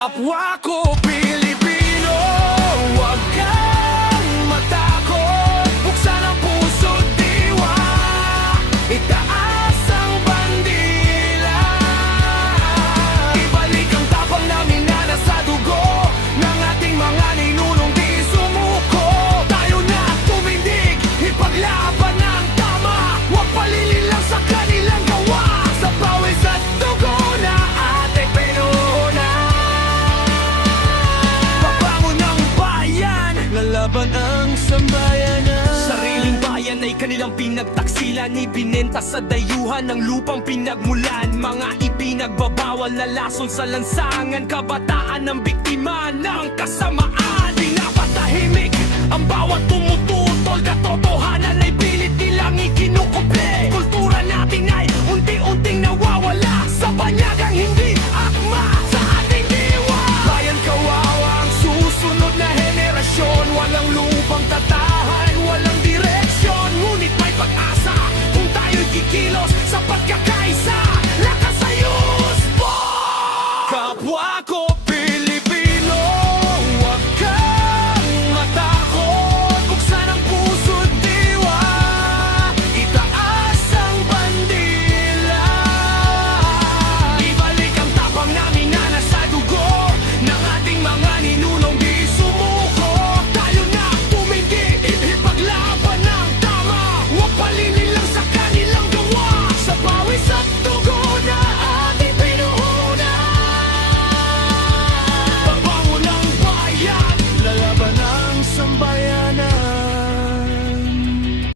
Kapwa ko Pilipino, huwag kang matakot. Buksan ang puso't diwa, itaas ang bandila. Ibalik ang tapang namin na nasa dugo ng ating mga ninunong di sumuko. Tayo na tumindig, ipaglaban ang tama. Huwag palilin lang sa kanilang gawa. Sa pawis at dugo na ating pinuna, lalaban ang sambayanan. Sariling bayan ay kanilang pinagtaksilan, ibinenta sa dayuhan ng lupang pinagmulan. Mga ipinagbabawal na lason sa lansangan, kabataan ng biktima ng kasamaan. Pinapatahimik ang bawat tumututol, katotohanan ay pilit nilang ikinukupi. Kultura natin ay